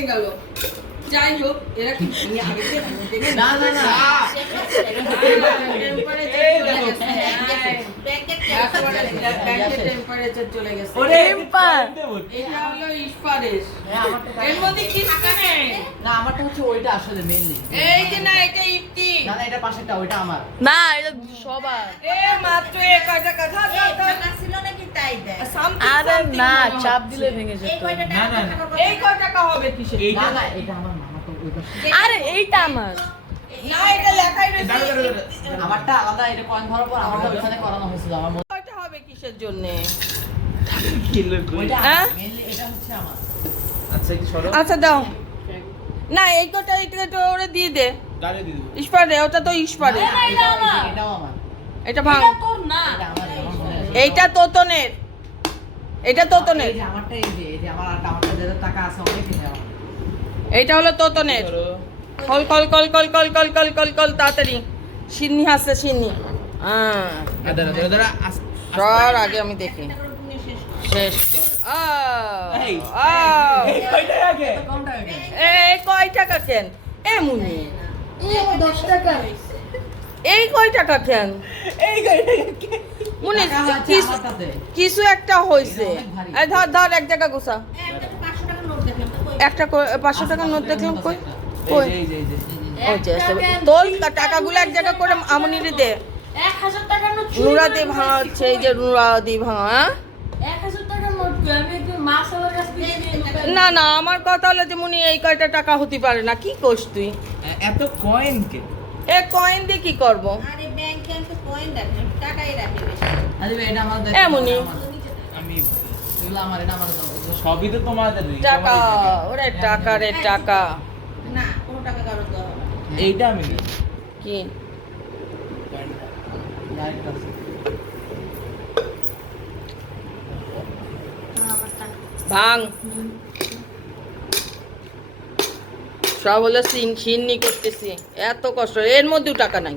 ভেঙে গেল যাই হোক এরা কি আগে থেকে না না না টেম্পারেচার চলে গেছে। এটা হলো ইস্পারেস হ্যাঁ, এর মধ্যে কিচ্ছু নেই না আমারটা হচ্ছে ওইটা আসলে মেইনলি এই যে না এটা ইফতি না না এটা পাশেরটা ওইটা আমার না এটা সবার এ মাত্র এক হাজার কথা আরে না চাপ দিলে ভেঙে যেত। না না না। এই কয় টাকা হবে কিসে এইটা না এটা আমার মামা তো আরে এইটা আমার। না এটা লেখাই রয়েছে দাঁড়া, দাঁড়া, দাঁড়া। আমারটা আলাদা এটা কয়েন ধরার পর আমারটা ওখানে করানো হয়েছিল। আমার মনে কয়টা হবে কিসের জন্য? ওইটা হ্যাঁ? আচ্ছা আচ্ছা দাও। না এই কটা এটা তো ওরে দিয়ে দে। ইস্পারে ওটা তো ইস্পারে। এটাও আমার। এটা ভাঙ। তোর না। এইটা তোতনের। এটা তোতনের। টাকা। এইটা হলো তোতনের। Call call call call call call call call call তাড়াতাড়ি। সিন্নি হাসছে সিন্নি। সর আগে আমি দেখি। শেষ এই, কয় টাকা কেন? এ মুনি এই কয় টাকা কেন? এই কয়টা আগে? মনে কিছু একটা হয়েছে। ধর ধর এক জায়গা গোসা একটা পাঁচশো টাকার নোট দেখলাম কই? কই? তোর টাকাগুলো এক জায়গা করে আমনিরে দে। নুরা দিয়ে ভাঙা হচ্ছে এই যে নুরা দিয়ে ভাঙা হ্যাঁ? না না আমার কথা হলো যে মুনি এই কয়টা টাকা হতে পারে না কি কোস তুই? এত কয়েন কে? এ কয়েন দিয়ে কি করব? আরে ব্যাংকে কয়েন রাখে টাকাই রাখে এমনই। আমার। আমি এগুলো আমার এটা আমার দাও। সবই তো তোমাদের টাকা ওরে টাকা রে টাকা না কোনো টাকা না। এইটা আমি কি ভাঙ সব হলো সিন ছিন্নি করতেছি এত কষ্ট এর মধ্যেও টাকা নাই।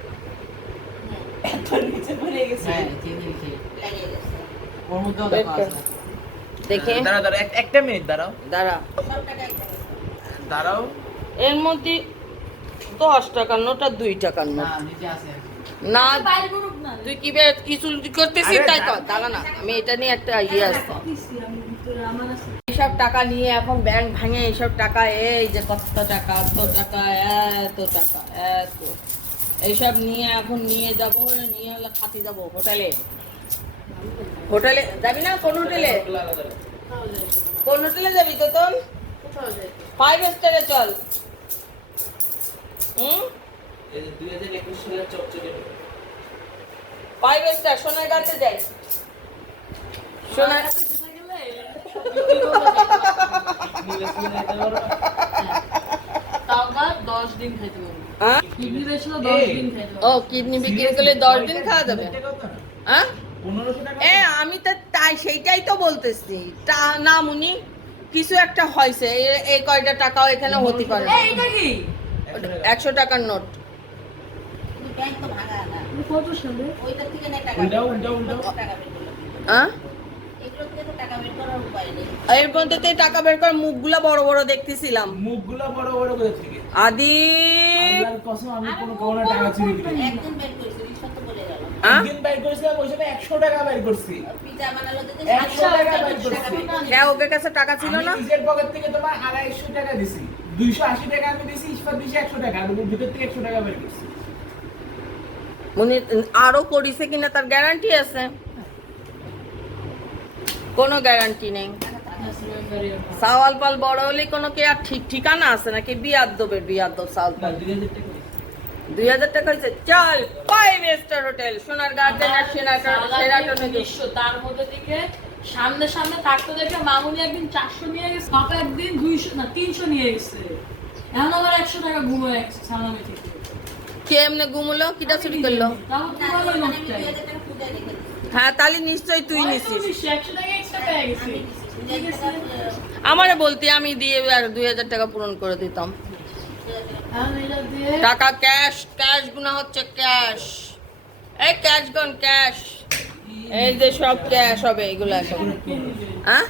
দেখো। দেখে দাঁড়াও দাঁড়াও একটা মিনিট দাঁড়াও। দাঁড়া। টাকা দাঁড়াও। এর মধ্যে দশ টাকার নোট আর দুই টাকার নোট। না বাইরে করুক না। তুই কি কিছু করতেছিস? তাই তো দাঁড়া। দাঁড়া না আমি এটা নিয়ে একটা ইয়ে এইসব টাকা নিয়ে এখন ব্যাংক ভাঙে এইসব টাকা এই যে কত টাকা এত টাকা এত টাকা এত। এইসব নিয়ে এখন নিয়ে যাব, নিয়ে হলে খাতি যাব হোটেলে। হোটেলে যাবি না? কোন হোটেলে? কোন হোটেলে যাবি তো তোর? ফাইভ স্টারে চল। হুম? এই যে 2021 সালের চকচকে ফাইভ স্টার সোনার গাছে যাই সোনার কাছে দশ দিন খাইতে পারব। হ্যাঁ ও কিডনি বিক্রি করলে দশ দিন খাওয়া যাবে। হ্যাঁ? এ আমি তো তাই সেইটাই তো বলতেছি। তা না মুনি কিছু একটা হয়েছে। এই কয়টা টাকাও এখানে হতে পারে একশো টাকার নোট। কিন্তু ব্যাংক তো ভাঙা না। কত সালে ওইটার থেকে না টাকা হ্যাঁ থেকে টাকা বের করার এর মধ্যে তো এই টাকা বের করে মুখগুলো বড় বড় দেখতেছিলাম। মুখগুলো বড় বড় করে থেকে আদি আল্লাহর কসম আমি কোনো কোনো টাকা চুরি করি না। বের করেছি রিক্সা বলে গেল। হ্যাঁ একদিন বাইর করেছিলাম ওই সময় 100 টাকা বাইর করছি। পিজা বানালো দিতে একশো টাকা বের করছি। হ্যাঁ ওকে কাছে টাকা ছিল না? নিজের পকেট থেকে তোমার 250 টাকা দিছি। 280 টাকা আমি দিছি ইস্পাত দিছি 100 টাকা আর ভিতর থেকে 100 টাকা বের করছি। আরও করিছে কিনা তার গ্যারান্টি আছে। কোনো গ্যারান্টি নেই। সাওয়াল পাল বড় হলে কোনো কি আর ঠিক ঠিকানা আছে নাকি? বিয়ার দবের বিয়ার দব সাওয়াল পাল 2000 টাকা দিছি। দুই হাজার টাকা হয়েছে। চল five star hotel Sonar Garden আর সেরাটন তার মধ্যে থেকে সামনে সামনে থাকতে দেখে মামুনি একদিন চারশো নিয়ে গেছে পাপা একদিন দুইশো না তিনশো নিয়ে গেছে। এখন আমার একশো টাকা ঘুমো সালামি থেকে কে এমনি ঘুমলো কিটা চুরি করল। হ্যাঁ তাহলে নিশ্চয়ই তুই হয়তো নিছিস। একশো টাকা আমারে বলতে আমি দিয়ে আর দুই হাজার টাকা পূরণ করে দিতাম। টাকা ক্যাশ ক্যাশ গুনা হচ্ছে ক্যাশ। এই ক্যাশ গন ক্যাশ। এই যে সব ক্যাশ হবে এগুলো এখন। হ্যাঁ?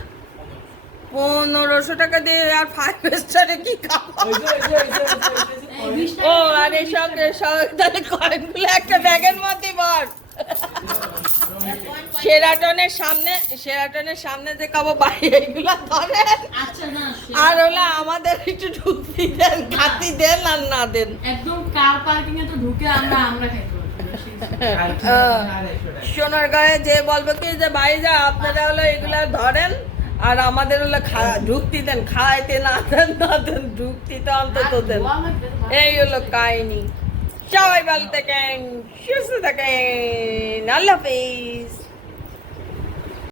পনেরোশো টাকা দিয়ে আর ফাইভ স্টারে কি ও আর এই সব সব তাহলে কয়েনগুলো একটা ব্যাগের মধ্যে ভর সেরাটনের সামনে সেরাটনের সামনে যে খাব বাইরে এগুলো ধরেন। আচ্ছা আর হলো আমাদের একটু ঢুকতি দেন খাতি দেন আর না দেন। একদম কার পার্কিং এ তো ঢুকে আমরা আমরা। সোনার গায়ে যে বলব কি যে ভাই যা আপনারা হলো এগুলা ধরেন। আর আমাদের হলো খা- ঢুকতি দেন খাইতে না দেন না দেন ঢুকতি তো অন্তত দেন। এই হলো কাহিনী। সবাই ভালো থাকেন সুস্থ থাকেন। আল্লাহ হাফিজ।